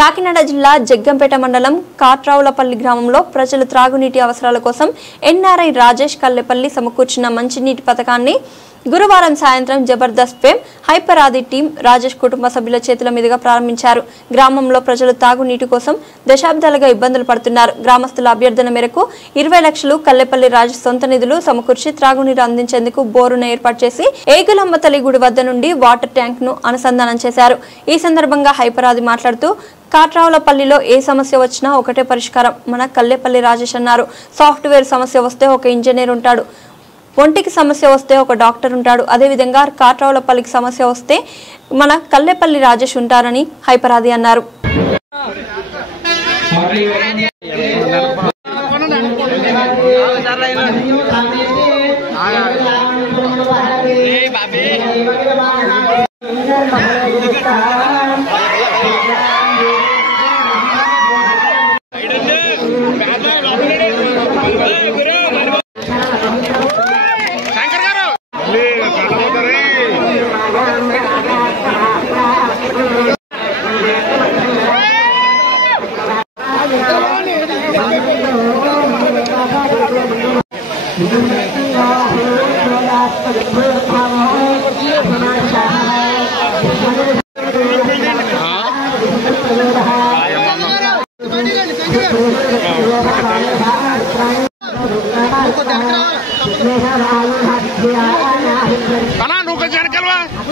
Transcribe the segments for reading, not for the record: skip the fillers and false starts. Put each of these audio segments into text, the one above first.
కాకినాడ జిల్లా జగ్గంపేట మండలం కాట్రావులపల్లి గ్రామంలో ప్రజలు త్రాగునీటి అవసరాల కోసం ఎన్ఆర్ఐ రాజేష్ కల్లెపల్లి సమకూర్చిన మంచినీటి పథకాన్ని గురువారం సాయంత్రం జబర్దస్త్ ఫేమ్ హైపర్ ఆది టీం రాజేష్ కుటుంబ సభ్యుల చేతుల మీదుగా ప్రారంభించారు. గ్రామంలో ప్రజలు తాగునీటి కోసం దశాబ్దాలుగా ఇబ్బందులు పడుతున్నారు. గ్రామస్తుల అభ్యర్థన మేరకు 20 లక్షలు కల్లెపల్లి రాజేష్ సొంత నిధులు సమకూర్చి త్రాగునీరు అందించేందుకు బోరును ఏర్పాటు చేసి ఏగులమ్మ తల్లి గుడి వద్ద నుండి వాటర్ ట్యాంక్ ను అనుసంధానం చేశారు. ఈ సందర్భంగా హైపర్ ఆది మాట్లాడుతూ కాట్రావులపల్లిలో ఏ సమస్య వచ్చినా ఒకటే పరిష్కారం మన కల్లెపల్లి రాజేష్ అన్నారు. సాఫ్ట్వేర్ సమస్య వస్తే ఒక ఇంజనీర్ ఉంటాడు, ఒంటికి సమస్య వస్తే ఒక డాక్టర్ ఉంటాడు, అదేవిధంగా కాట్రావులపల్లికి సమస్య వస్తే మన కల్లెపల్లి రాజేష్ ఉంటారని హైపర్ ఆది అన్నారు.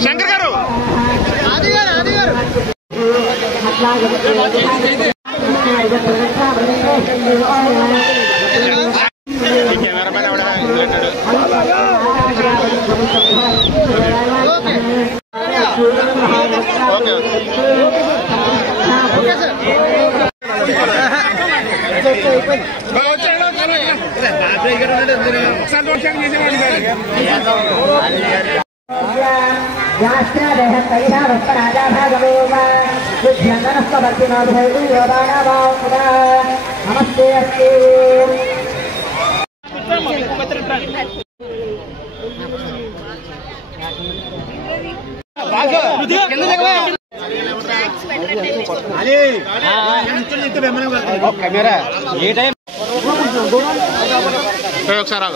శంకర్ గారు కెమెరా పైన కెమెరా ఏ టైం ఒకసారి